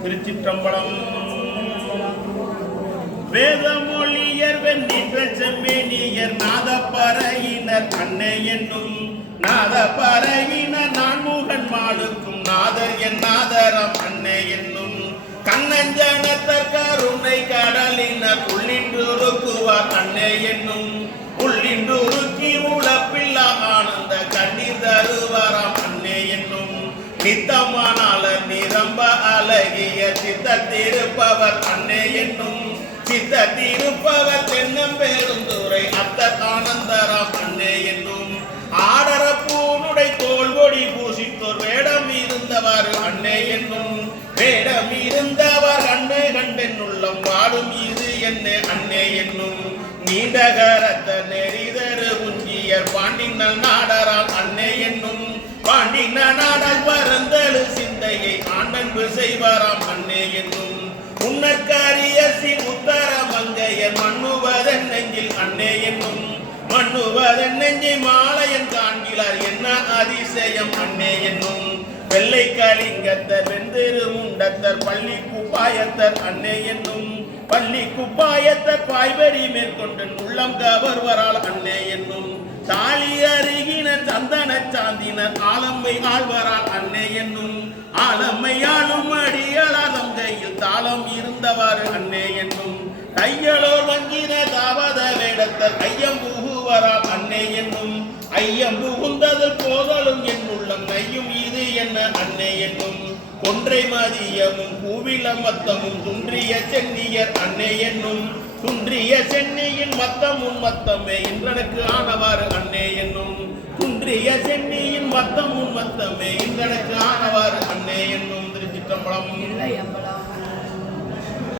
திருச்சிற்றம்பலம். வேதமொழியர் வெண்ணின்ற செம்மேனியர் நாதப்பறையினர் அன்னை என்னும் நாதப்பறையினர் நான்முகன் மாளுக்கும் நாதர் என் நாதரம் அன்னை என்னும் கண்ணஞ்சனத்தர் கருணை கடலினர் உள்ளின்றுருக்குவார் அன்னை என்னும் உள்ளின்றுருக்கி உழப்பில்லா ஆனந்த கண்ணீர் தருவாராம் அன்னை என்னும் நித்தமானால நிரம்ப அழகிய சித்தத்திருப்பவர் அன்னை என்னும் சித்தத்திருப்பவர் தென்னம் பெருந்துரை அத்தர் ஆனந்தராம் அன்னை என்னும் ஆடர பூனுடை தோல்வொடி பூசித்தோர் வேடம் இருந்தவர் அன்னை என்னும் வேடம் இருந்தவர் அன்னை கண்டென் உள்ளம் வாடும் இது என்ன அன்னை என்னும் நீண்டகரத்த நெறிதரு உஞ்சியர் பாண்டினல் நாடராம் அன்னை என்னும் பாண்டின நாடல் பரந்தழு சிந்தையை ஆண்டன்பு செய்வாராம் அன்னை என்னும் உன்னற்கரியசி உத்தர மங்கையர் மண்ணுவதன் நெஞ்சில் அன்னை என்னும் மண்ணுவதன் நெஞ்சை மாலையன் காண்கிறார் என்ன அதிசயம் அன்னை என்னும் வெள்ளை கலிங்கத்தர் வெந்திரு முண்டத்தர் பள்ளி குப்பாயத்தர் அன்னை என்னும் பள்ளி குப்பாயத்தர் பாய்வரி மேற்கொண்டு உள்ளம் கவர்வரால் அன்னை என்னும் தாலி அருகின சந்தன சாந்தினர் ஆலம்மை ஆழ்வரால் அன்னை என்னும் ஆலம்மை ஆளும் அடியளாதம் கையில் தாளம் இருந்தவாறு அன்னை என்னும் கையலோர் வங்கின தாவத வேடத்தர் ஐயம் புகுவரால் அன்னை என்னும் ஐயம் புகுந்தது போதலும் என் உள்ளம் நையும் இது என்ன அன்னை என்னும் கொன்றை மதியமும் பூவில மத்தமும் துன்றிய சென்னியர் அன்னை என்னும் துன்றிய சென்னியின் மத்தமும் மத்தமே இன்றனுக்கு ஆனவாறு அன்னை என்னும் துன்றிய சென்னியின் மத்தமும் மத்தமே இன்றனுக்கு ஆனவாறு அன்னை என்னும். திருச்சிற்றம்பலம்.